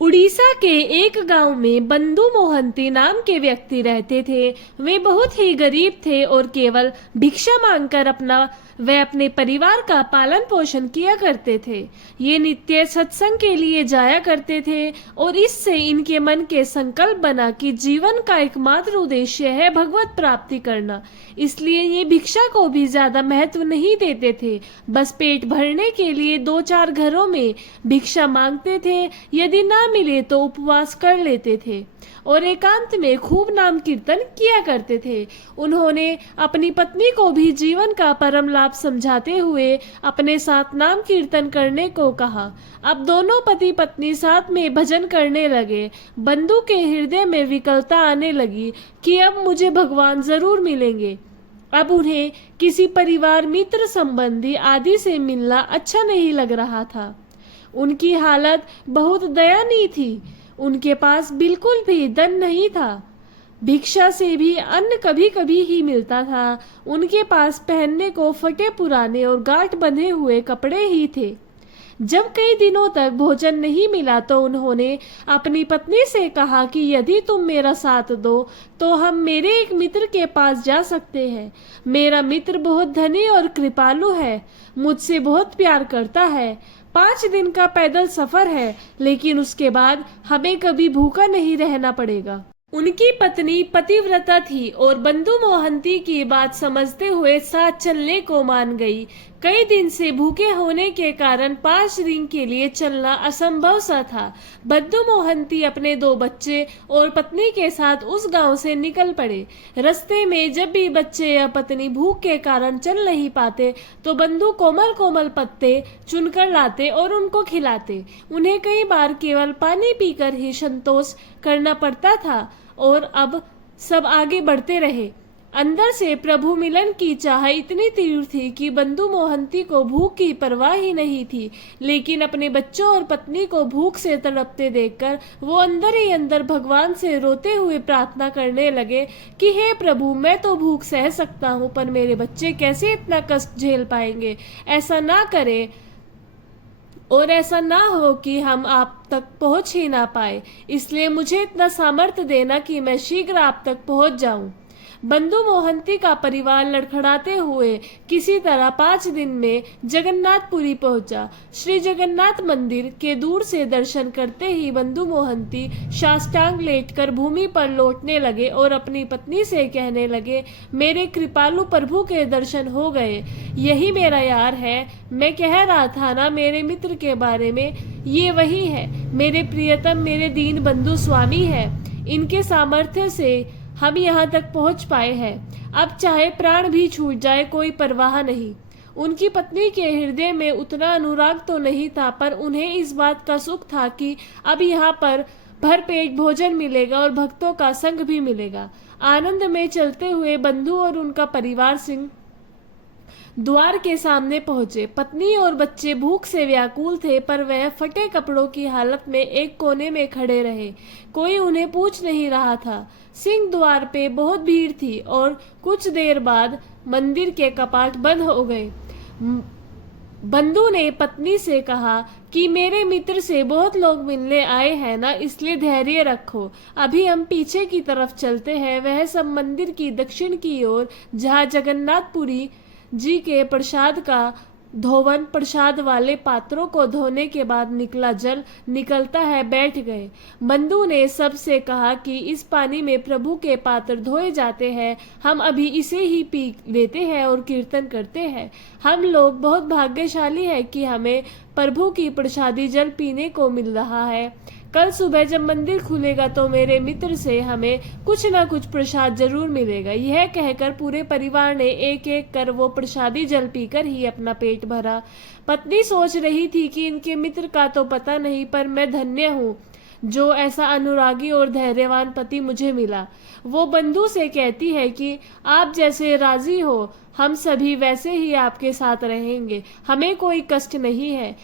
उड़ीसा के एक गांव में बंधु मोहंती नाम के व्यक्ति रहते थे। वे बहुत ही गरीब थे और केवल भिक्षा मांगकर वे अपने परिवार का पालन पोषण किया करते थे। ये नित्य सत्संग के लिए जाया करते थे और इससे इनके मन के संकल्प बना कि जीवन का एकमात्र उद्देश्य है भगवत प्राप्ति करना। इसलिए ये भिक्षा को भी ज्यादा महत्व नहीं देते थे। बस पेट भरने के लिए 2-4 घरों में भिक्षा मांगते थे। यदि ना मिले तो उपवास कर लेते थे और एकांत में खूब नाम कीर्तन किया करते थे। उन्होंने अपनी पत्नी को भी जीवन का परम लाभ समझाते हुए अपने साथ नाम कीर्तन करने को कहा। अब दोनों पति पत्नी साथ में भजन करने लगे। बंधु के हृदय में विकलता आने लगी कि अब मुझे भगवान जरूर मिलेंगे। अब उन्हें किसी परिवार, मित्र, संबंधी आदि से मिलना अच्छा नहीं लग रहा था। उनकी हालत बहुत दयनीय थी। उनके पास बिल्कुल भी धन नहीं था। भिक्षा से भी अन्न कभी कभी ही मिलता था। उनके पास पहनने को फटे पुराने और गांठ बंधे हुए कपड़े ही थे। जब कई दिनों तक भोजन नहीं मिला तो उन्होंने अपनी पत्नी से कहा कि यदि तुम मेरा साथ दो तो हम मेरे एक मित्र के पास जा सकते हैं। मेरा मित्र बहुत धनी और कृपालु है, मुझसे बहुत प्यार करता है। 5 दिन का पैदल सफर है, लेकिन उसके बाद हमें कभी भूखा नहीं रहना पड़ेगा। उनकी पत्नी पतिव्रता थी और बंधु मोहंती की बात समझते हुए साथ चलने को मान गई। कई दिन से भूखे होने के कारण 5 दिन के लिए चलना असंभव सा था। बंधु मोहंती अपने 2 बच्चे और पत्नी के साथ उस गांव से निकल पड़े। रास्ते में जब भी बच्चे या पत्नी भूख के कारण चल नहीं पाते तो बंधु कोमल कोमल पत्ते चुनकर लाते और उनको खिलाते। उन्हें कई बार केवल पानी पीकर ही संतोष करना पड़ता था और अब सब आगे बढ़ते रहे। अंदर से प्रभु मिलन की चाह इतनी तीव्र थी कि बंधु मोहंती को भूख की परवाह ही नहीं थी। लेकिन अपने बच्चों और पत्नी को भूख से तड़पते देखकर वो अंदर ही अंदर भगवान से रोते हुए प्रार्थना करने लगे कि हे प्रभु, मैं तो भूख सह सकता हूँ, पर मेरे बच्चे कैसे इतना कष्ट झेल पाएंगे। ऐसा ना करे और ऐसा ना हो कि हम आप तक पहुंच ही ना पाए। इसलिए मुझे इतना सामर्थ्य देना कि मैं शीघ्र आप तक पहुंच जाऊं। बंधु मोहंती का परिवार लड़खड़ाते हुए किसी तरह 5 दिन में जगन्नाथपुरी पहुंचा। श्री जगन्नाथ मंदिर के दूर से दर्शन करते ही बंधु मोहंती साष्टांग लेटकर भूमि पर लौटने लगे और अपनी पत्नी से कहने लगे, मेरे कृपालु प्रभु के दर्शन हो गए। यही मेरा यार है। मैं कह रहा था ना मेरे मित्र के बारे में, ये वही है। मेरे प्रियतम, मेरे दीन बंधु स्वामी है। इनके सामर्थ्य से हम यहाँ तक पहुँच पाए हैं। अब चाहे प्राण भी छूट जाए कोई परवाह नहीं। उनकी पत्नी के हृदय में उतना अनुराग तो नहीं था, पर उन्हें इस बात का सुख था कि अब यहाँ पर भरपेट भोजन मिलेगा और भक्तों का संग भी मिलेगा। आनंद में चलते हुए बंधु और उनका परिवार सिंह द्वार के सामने पहुंचे। पत्नी और बच्चे भूख से व्याकुल थे, पर वह फटे कपड़ों की हालत में एक कोने में खड़े रहे। कोई उन्हें पूछ नहीं रहा था। सिंह द्वार पे बहुत भीड़ थी और कुछ देर बाद मंदिर के कपाट बंद हो गए। बंधु ने पत्नी से कहा कि मेरे मित्र से बहुत लोग मिलने आए हैं ना, इसलिए धैर्य रखो। अभी हम पीछे की तरफ चलते हैं। वह सब मंदिर की दक्षिण की ओर, जहाँ जगन्नाथपुरी जी के प्रसाद का धोवन, प्रसाद वाले पात्रों को धोने के बाद निकला जल निकलता है, बैठ गए। बंधु ने सबसे कहा कि इस पानी में प्रभु के पात्र धोए जाते हैं। हम अभी इसे ही पी लेते हैं और कीर्तन करते हैं। हम लोग बहुत भाग्यशाली है कि हमें प्रभु की प्रसादी जल पीने को मिल रहा है। कल सुबह जब मंदिर खुलेगा तो मेरे मित्र से हमें कुछ ना कुछ प्रसाद जरूर मिलेगा। यह कहकर पूरे परिवार ने एक एक कर वो प्रसादी जल पीकर ही अपना पेट भरा। पत्नी सोच रही थी कि इनके मित्र का तो पता नहीं, पर मैं धन्य हूँ जो ऐसा अनुरागी और धैर्यवान पति मुझे मिला। वो बंधु से कहती है कि आप जैसे राजी हो, हम सभी वैसे ही आपके साथ रहेंगे। हमें कोई कष्ट नहीं है।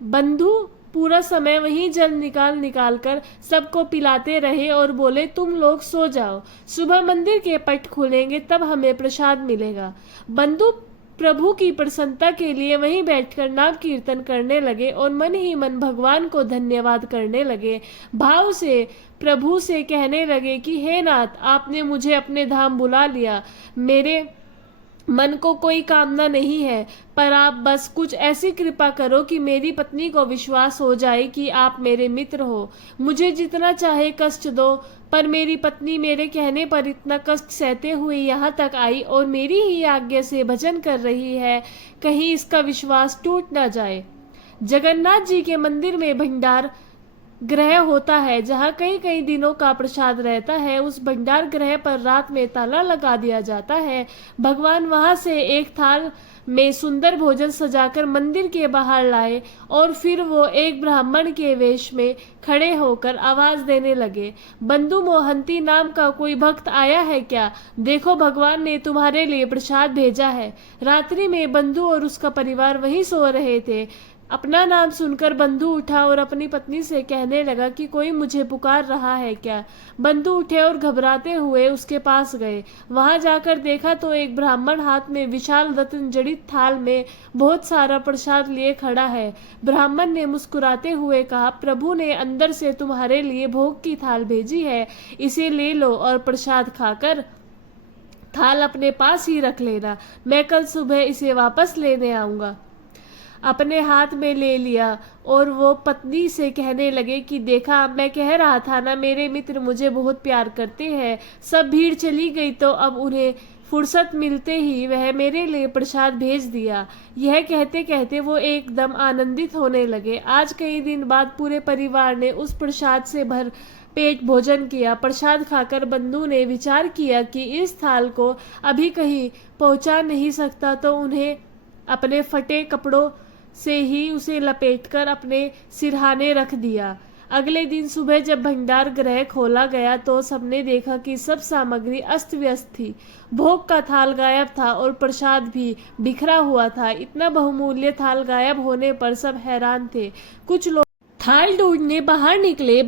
बंधु पूरा समय वहीं जल निकाल कर सबको पिलाते रहे और बोले, तुम लोग सो जाओ, सुबह मंदिर के पट खुलेंगे तब हमें प्रसाद मिलेगा। बंधु प्रभु की प्रसन्नता के लिए वहीं बैठकर नाम कीर्तन करने लगे और मन ही मन भगवान को धन्यवाद करने लगे। भाव से प्रभु से कहने लगे कि हे नाथ, आपने मुझे अपने धाम बुला लिया। मेरे मन को कोई कामना नहीं है, पर आप बस कुछ ऐसी कृपा करो कि मेरी पत्नी को विश्वास हो जाए कि आप मेरे मित्र हो। मुझे जितना चाहे कष्ट दो, पर मेरी पत्नी मेरे कहने पर इतना कष्ट सहते हुए यहाँ तक आई और मेरी ही आज्ञा से भजन कर रही है, कहीं इसका विश्वास टूट ना जाए। जगन्नाथ जी के मंदिर में भंडार गृह होता है, जहाँ कई कई दिनों का प्रसाद रहता है। उस भंडार गृह पर रात में ताला लगा दिया जाता है। भगवान वहां से एक थाल में सुंदर भोजन सजाकर मंदिर के बाहर लाए और फिर वो एक ब्राह्मण के वेश में खड़े होकर आवाज देने लगे, बंधु मोहंती नाम का कोई भक्त आया है क्या? देखो, भगवान ने तुम्हारे लिए प्रसाद भेजा है। रात्रि में बंधु और उसका परिवार वहीं सो रहे थे। अपना नाम सुनकर बंधु उठा और अपनी पत्नी से कहने लगा कि कोई मुझे पुकार रहा है क्या? बंधु उठे और घबराते हुए उसके पास गए। वहां जाकर देखा तो एक ब्राह्मण हाथ में विशाल रत्न जड़ित थाल में बहुत सारा प्रसाद लिए खड़ा है। ब्राह्मण ने मुस्कुराते हुए कहा, प्रभु ने अंदर से तुम्हारे लिए भोग की थाल भेजी है, इसे ले लो और प्रसाद खाकर थाल अपने पास ही रख लेना। मैं कल सुबह इसे वापस लेने आऊंगा। अपने हाथ में ले लिया और वो पत्नी से कहने लगे कि देखा, मैं कह रहा था ना, मेरे मित्र मुझे बहुत प्यार करते हैं। सब भीड़ चली गई तो अब उन्हें फुर्सत मिलते ही वह मेरे लिए प्रसाद भेज दिया। यह कहते कहते वो एकदम आनंदित होने लगे। आज कई दिन बाद पूरे परिवार ने उस प्रसाद से भर पेट भोजन किया। प्रसाद खाकर बंधु ने विचार किया कि इस थाल को अभी कहीं पहुंचा नहीं सकता, तो उन्हें अपने फटे कपड़ों से ही उसे लपेटकर अपने सिरहाने रख दिया। अगले दिन सुबह जब भंडार गृह खोला गया तो सबने देखा कि सब सामग्री अस्त व्यस्त थी। भोग का थाल गायब था और प्रसाद भी बिखरा हुआ था। इतना बहुमूल्य थाल गायब होने पर सब हैरान थे। कुछ लोग थाल ढूंढने बाहर निकले।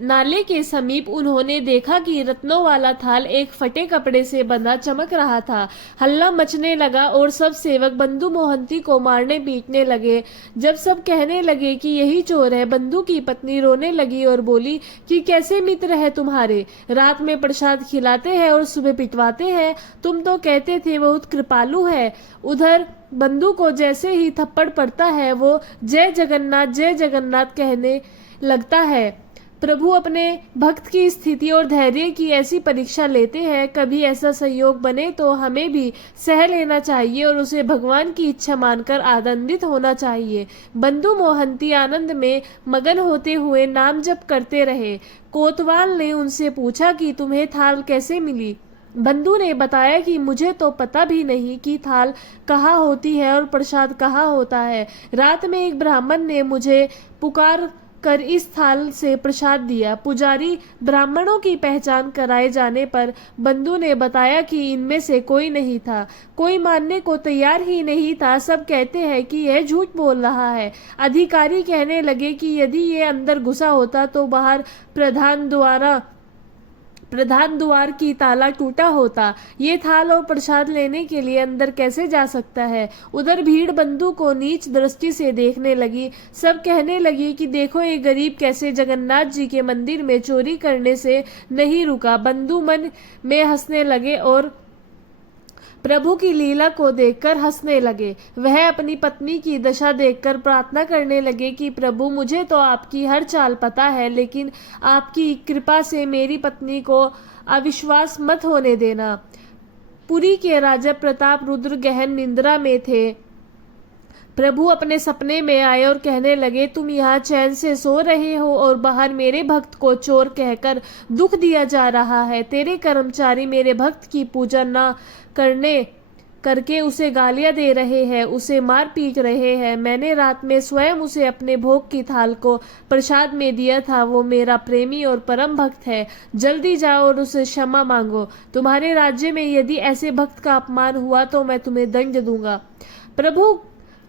नाले के समीप उन्होंने देखा कि रत्नों वाला थाल एक फटे कपड़े से बंधा चमक रहा था। हल्ला मचने लगा और सब सेवक बंधु मोहंती को मारने पीटने लगे। जब सब कहने लगे कि यही चोर है, बंधु की पत्नी रोने लगी और बोली कि कैसे मित्र है तुम्हारे, रात में प्रसाद खिलाते हैं और सुबह पिटवाते हैं। तुम तो कहते थे बहुत कृपालु है। उधर बंधु को जैसे ही थप्पड़ पड़ता है वो जय जगन्नाथ कहने लगता है। प्रभु अपने भक्त की स्थिति और धैर्य की ऐसी परीक्षा लेते हैं। कभी ऐसा संयोग बने तो हमें भी सह लेना चाहिए और उसे भगवान की इच्छा मानकर आनंदित होना चाहिए। बंधु मोहंती आनंद में मगन होते हुए नाम जप करते रहे। कोतवाल ने उनसे पूछा कि तुम्हें थाल कैसे मिली? बंधु ने बताया कि मुझे तो पता भी नहीं कि थाल कहाँ होती है और प्रसाद कहाँ होता है। रात में एक ब्राह्मण ने मुझे पुकार कर इस थाल से प्रसाद दिया। पुजारी ब्राह्मणों की पहचान कराए जाने पर बंधु ने बताया कि इनमें से कोई नहीं था। कोई मानने को तैयार ही नहीं था। सब कहते हैं कि यह झूठ बोल रहा है। अधिकारी कहने लगे कि यदि ये अंदर घुसा होता तो बाहर प्रधान द्वार की ताला टूटा होता। ये थाल और प्रसाद लेने के लिए अंदर कैसे जा सकता है? उधर भीड़ बंधु को नीच दृष्टि से देखने लगी। सब कहने लगी कि देखो, ये गरीब कैसे जगन्नाथ जी के मंदिर में चोरी करने से नहीं रुका। बंधु मन में हंसने लगे और प्रभु की लीला को देखकर हंसने लगे। वह अपनी पत्नी की दशा देखकर प्रार्थना करने लगे कि प्रभु, मुझे तो आपकी हर चाल पता है, लेकिन आपकी कृपा से मेरी पत्नी को अविश्वास मत होने देना। पुरी के राजा प्रताप रुद्र गहन निंद्रा में थे। प्रभु अपने सपने में आए और कहने लगे, तुम यहाँ चैन से सो रहे हो और बाहर मेरे भक्त को चोर कहकर दुख दिया जा रहा है। तेरे कर्मचारी मेरे भक्त की पूजा न करके उसे गालियां दे रहे हैं, उसे मार पीट रहे हैं। मैंने रात में स्वयं उसे अपने भोग की थाल को प्रसाद में दिया था। वो मेरा प्रेमी और परम भक्त है। जल्दी जाओ और उसे क्षमा मांगो। तुम्हारे राज्य में यदि ऐसे भक्त का अपमान हुआ तो मैं तुम्हें दंड दूंगा। प्रभु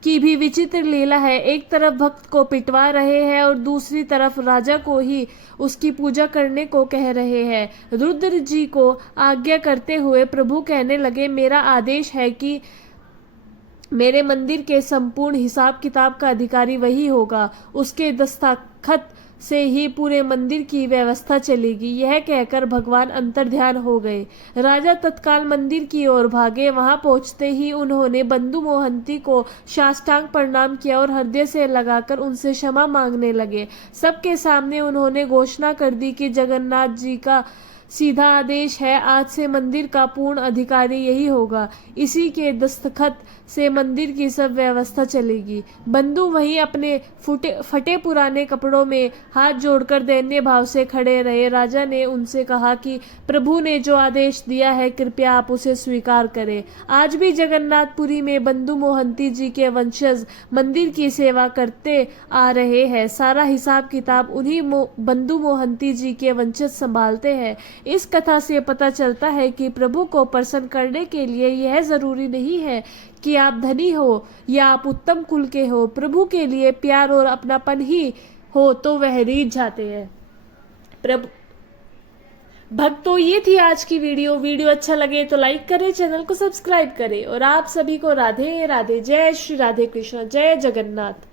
की भी विचित्र लीला है। एक तरफ भक्त को पिटवा रहे हैं और दूसरी तरफ राजा को ही उसकी पूजा करने को कह रहे हैं। रुद्र जी को आज्ञा करते हुए प्रभु कहने लगे, मेरा आदेश है कि मेरे मंदिर के संपूर्ण हिसाब किताब का अधिकारी वही होगा। उसके दस्तखत से ही पूरे मंदिर की व्यवस्था चलेगी। यह कहकर भगवान अंतर्ध्यान हो गए। राजा तत्काल मंदिर की ओर भागे। वहां पहुंचते ही उन्होंने बंधु मोहंती को साष्टांग प्रणाम किया और हृदय से लगाकर उनसे क्षमा मांगने लगे। सबके सामने उन्होंने घोषणा कर दी कि जगन्नाथ जी का सीधा आदेश है, आज से मंदिर का पूर्ण अधिकारी यही होगा। इसी के दस्तखत से मंदिर की सब व्यवस्था चलेगी। बंधु वहीं अपने फटे पुराने कपड़ों में हाथ जोड़कर दैन्य भाव से खड़े रहे। राजा ने उनसे कहा कि प्रभु ने जो आदेश दिया है, कृपया आप उसे स्वीकार करें। आज भी जगन्नाथपुरी में बंधु मोहंती जी के वंशज मंदिर की सेवा करते आ रहे हैं। सारा हिसाब किताब उन्हीं बंधु मोहंती जी के वंशज संभालते हैं। इस कथा से पता चलता है कि प्रभु को प्रसन्न करने के लिए यह जरूरी नहीं है कि आप धनी हो या आप उत्तम कुल के हो। प्रभु के लिए प्यार और अपनापन ही हो तो वह रीझ जाते हैं। प्रभु भक्तों, ये थी आज की वीडियो अच्छा लगे तो लाइक करें, चैनल को सब्सक्राइब करें और आप सभी को राधे राधे। जय श्री राधे कृष्ण, जय जगन्नाथ।